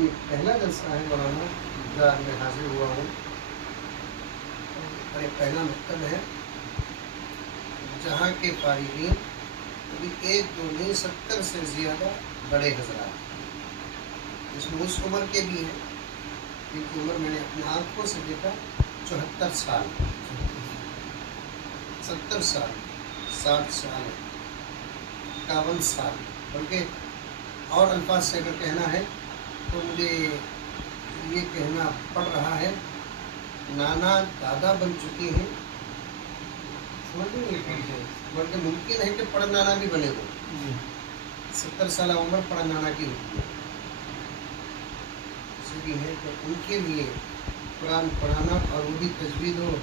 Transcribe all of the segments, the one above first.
ये पहला जलसा है मौलाना जहाँ मैं हाजिर हुआ हूँ और ये पहला मकतब है जहाँ के फारिगीन अभी 1 2 नहीं 70 से ज़्यादा बड़े हजरात, इसमें उस उम्र के भी हैं जिनकी उम्र मैंने अपनी आँखों से देखा 74 साल, 70 साल, 60 साल, 51 साल, बल्कि और अल्फाज से अगर कहना है तो मुझे ये कहना पड़ रहा है नाना दादा बन चुकी हैं, बल्कि मुमकिन है कि पड़नाना भी बने वो। 70 साल उम्र पड़नाना की होती है, इसलिए है तो उनके लिए कुरान पढ़ाना और वो भी तजवीद और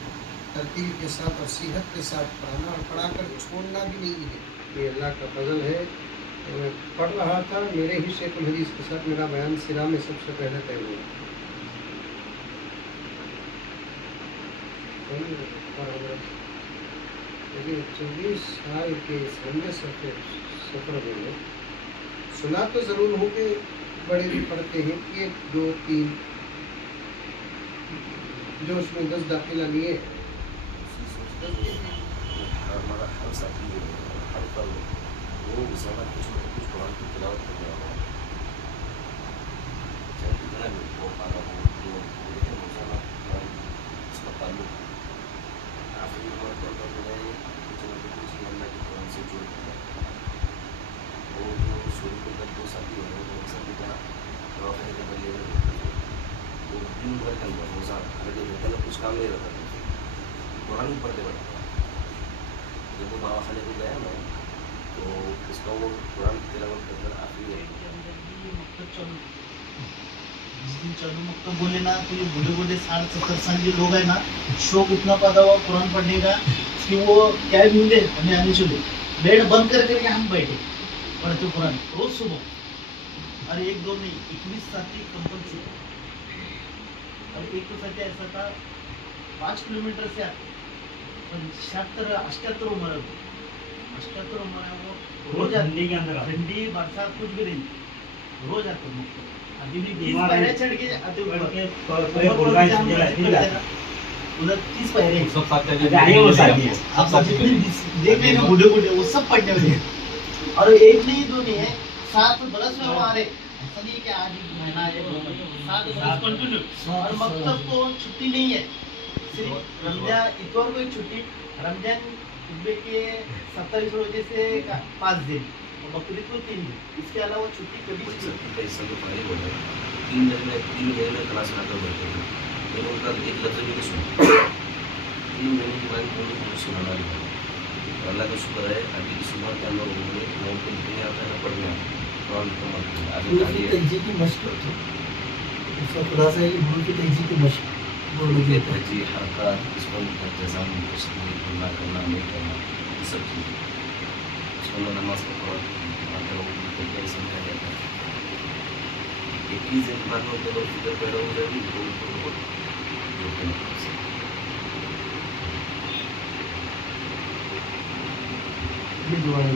तरतीब के साथ और सीहत के साथ पढ़ाना और पढ़ाकर छोड़ना भी नहीं है, ये अल्लाह का फजल है। तो मैं पढ़ रहा था, मेरे ही शेख हदीस के साथ मेरा बयान सिरा में सबसे पहले तय हुआ। लेकिन 24 साल के लंबे सफ़र में सुना तो ज़रूर हो कि बड़े भी पढ़ते हैं 1 2 3 जो उसमें 10 दाखिला लिए हमारा हर साथी हर पल वो ज़्यादा कुछ न कुछ कुरान की तिलावत कर रहा हो, चाहे कितना भी हो पा रहा हो, तो लेकिन रोज़ाना कुरान उसका ताल्लुक आखिरी उम्र पर जो है कुछ न कुछ अल्लाह के कुरान से जुड़ रहा है। वो जो शुरू के तक 2 साथी हो वो सभी का रौफ़े के बल्ले में होते थे, वो दिन भर के अंदर रोज़ाना हर दिन पहले कुछ काम नहीं रहता था, कुरान ही पढ़ते रहता था। जब वो बाबा खाने को गया मैं तो उसका वो कुरान की तिलावत करकर आखिरी जिस दिन चालू मकतब बोले ना तो ये बूढ़े बूढ़े 60-70 साल के लोग हैं ना, शौक इतना पैदा हुआ कुरान पढ़ने का कि वो क्या मिले हमें आने चले बेड बंद कर करके हम बैठे पढ़ते कुरान रोज सुबह। और 1 2 नहीं 21 साथी कंपल्सरी, और एक तो साथी ऐसा था 5 किलोमीटर से आते 78 उम्र है, 78 उम्र है वो, रोज ठंडी के अंदर ठंडी बरसात कुछ भी नहीं रोज आते हैं। अभी भी 30 पहरे चढ़ के आते उधर 30 पहरे सब साथ आप सब जितने देख रहे हैं बूढ़े बूढ़े वो सब पढ़ने वाले, और 1 नहीं 2 नहीं है 7 बरस में हमारे ऐसा नहीं कि आज महीना है 2 महीने 7 बरस कंटिन्यू। और मकतब तो छुट्टी नहीं है, सिर्फ रमजान इतवार को छुट्टी, रमजान के 27 रोजे से 5 दिन और बकरीद को 3 दिन, इसके अलावा छुट्टी कभी बोले 3 महीने में क्लास में आकर बैठे थे, मैंने उनका एक लफ्ज़ भी नहीं सुना। 3 महीने के बाद मुझे सुनाना नहीं, तो अल्लाह का शुक्र है अभी इस उम्र के अंदर उन्होंने न उनको लिखने आता है न पढ़ने आता है, कुरान कमाल आगे तहजीब की मशक होती है, इसका खुलासा है कि गुरु की तहजीब की मशक ये तहजी हरकत इसको इंतज़ाम तशकील करना करना नहीं करना ये सब चीज़ें उसको नमाज का कुरान समझा जाता है। 21 दिन बाद में तो फिक्र पैदा हो जाएगी तो उनको बहुत जोखिम है। ये दुआ है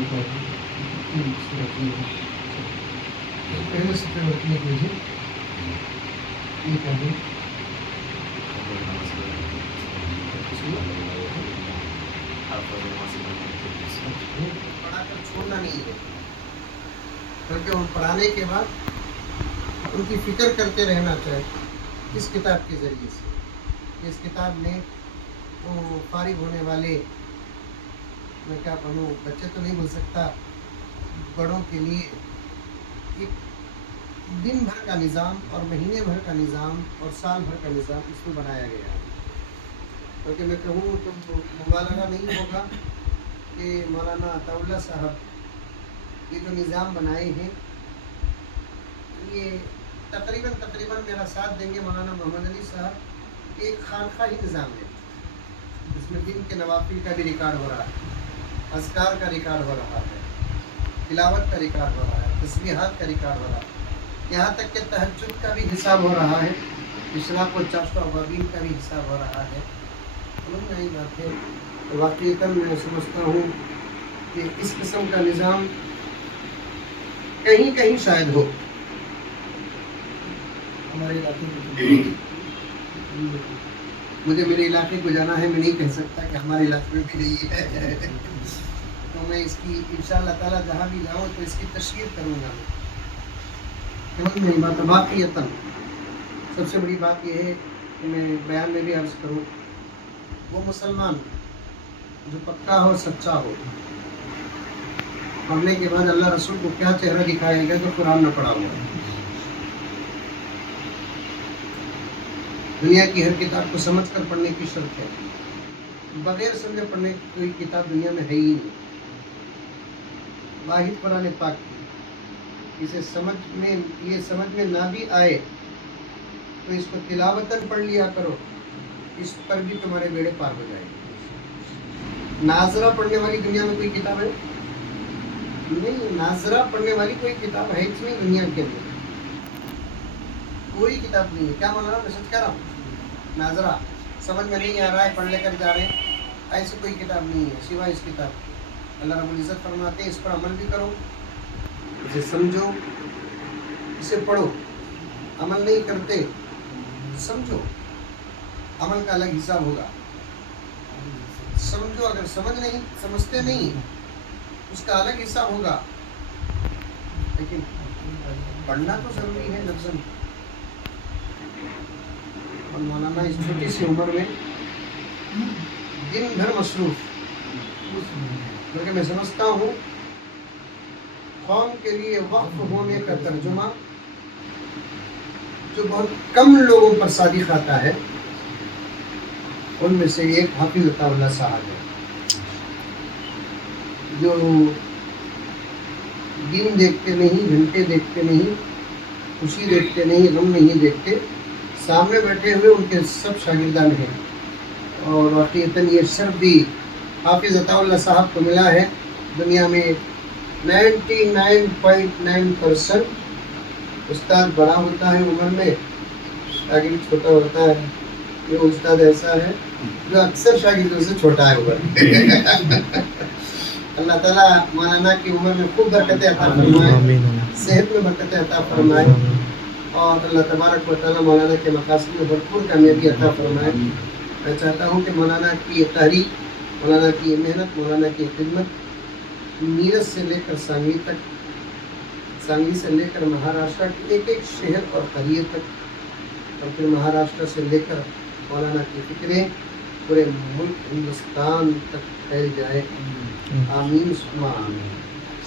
पहले से रखने के लिए ये करें पढ़ाकर छोड़ना नहीं है, बल्कि उन पढ़ाने के बाद उनकी फिक्र करते रहना चाहिए इस किताब के ज़रिए से। इस किताब में वो फारिग होने वाले, मैं क्या कहूँ बच्चे तो नहीं बोल सकता, बड़ों के लिए एक दिन भर का निज़ाम और महीने भर का निज़ाम और साल भर का निज़ाम इसमें बनाया गया है। क्योंकि मैं कहूँ तो मुबालगा नहीं होगा कि मौलाना अताउल्लाह साहब ये जो निज़ाम बनाए हैं ये तकरीबन मेरा साथ देंगे मौलाना मोहम्मद अली साहब, एक खानखाही निज़ाम है जिसमें दिन के नवाफिल का भी रिकॉर्ड हो रहा है, अज़कार का रिकॉर्ड हो रहा है, तिलावत का रिकॉर्ड हो रहा है, तस्बीहात का रिकॉर्ड हो रहा है, यहाँ तक कि तहज्जुद का भी हिसाब हो रहा है, इशराक़ व चाशा अवाबीन का भी हिसाब हो रहा है। समझ में आई बात है। तो वाक़ईतन मैं समझता हूँ कि इस किस्म का निज़ाम कहीं कहीं शायद हो, हमारे इलाके में मुझे मेरे इलाके को जाना है, मैं नहीं कह सकता कि हमारे इलाके में भी नहीं है। तो मैं इसकी इंशाअल्लाह ताला जहाँ भी जाऊँ तो इसकी तशहीर करूँगा। समझ में बात वाक़ईतन सबसे बड़ी बात यह है कि मैं बयान में भी अर्ज़ करूँ, वो मुसलमान जो पक्का हो, सच्चा हो, पढ़ने के बाद अल्लाह रसूल को क्या चेहरा दिखाएगा जो कुरान न पढ़ा हुआ है। दुनिया की हर किताब को समझ कर पढ़ने की शर्त है, बगैर समझे पढ़ने की कोई किताब दुनिया में है ही नहीं। वाहिद कुरान पाक की, इसे ये समझ में ना भी आए तो इसको तिलावतन पढ़ लिया करो, इस पर भी तुम्हारे बेड़े पार हो जाएंगे। नाजरा पढ़ने वाली दुनिया में कोई किताब है नहीं, नाजरा पढ़ने वाली कोई किताब है नहीं दुनिया के अंदर, कोई किताब नहीं है। क्या बोल रहा हूँ, मैं सच कह रहा हूँ। नाजरा समझ में नहीं आ रहा है, पढ़ लेकर जा रहे हैं, ऐसी कोई किताब नहीं है सिवाय इस किताब की। अल्लाह रब्बुल इज़्ज़त फरमाते हैं इस पर अमल भी करो, इसे समझो, इसे पढ़ो। अमल नहीं करते, समझो, अमल का अलग हिसाब होगा। समझो, अगर समझते नहीं उसका अलग हिसाब होगा, लेकिन पढ़ना तो जरूरी है लफ्ज़न। और मौलाना इस छोटी सी उम्र में दिन भर मसरूफ, क्योंकि मैं समझता हूँ कौम के लिए वक्फ होने का तर्जुमा जो बहुत कम लोगों पर सादिक आता है, उनमें से एक हाफिज़ अताउल्लाह साहब है, जो दिन देखते नहीं, घंटे देखते नहीं, खुशी देखते नहीं, गम नहीं देखते, सामने बैठे हुए उनके सब शागिर्दान हैं। और वाक़ईतन ये शर्फ भी हाफिज़ अताउल्लाह साहब को मिला है। दुनिया में 99.9% उस्ताद बड़ा होता है उम्र में, शागिर्द छोटा होता है। ये उस्ताद ऐसा है जो अक्सर शागिर्दों से छोटा है उम्र में। अल्लाह ताला मौलाना की उम्र में खूब बरकतें अता फरमाए, सेहत में बरकतें अता फरमाए, और अल्लाह तबारक व तआला मौलाना के मकासद में भरपूर कामयाबी अता फरमाए। मैं चाहता हूँ कि मौलाना की ये तहरीक, मौलाना की ये मेहनत, मौलाना की खिदमत मीरत से लेकर सांगली तक, सांगली से लेकर महाराष्ट्र के एक एक शहर और करिए तक, और फिर महाराष्ट्र से लेकर मौलाना की फिक्रें पूरे मुल्क हिंदुस्तान तक फैल जाए। आमीन सुम्मा आमीन।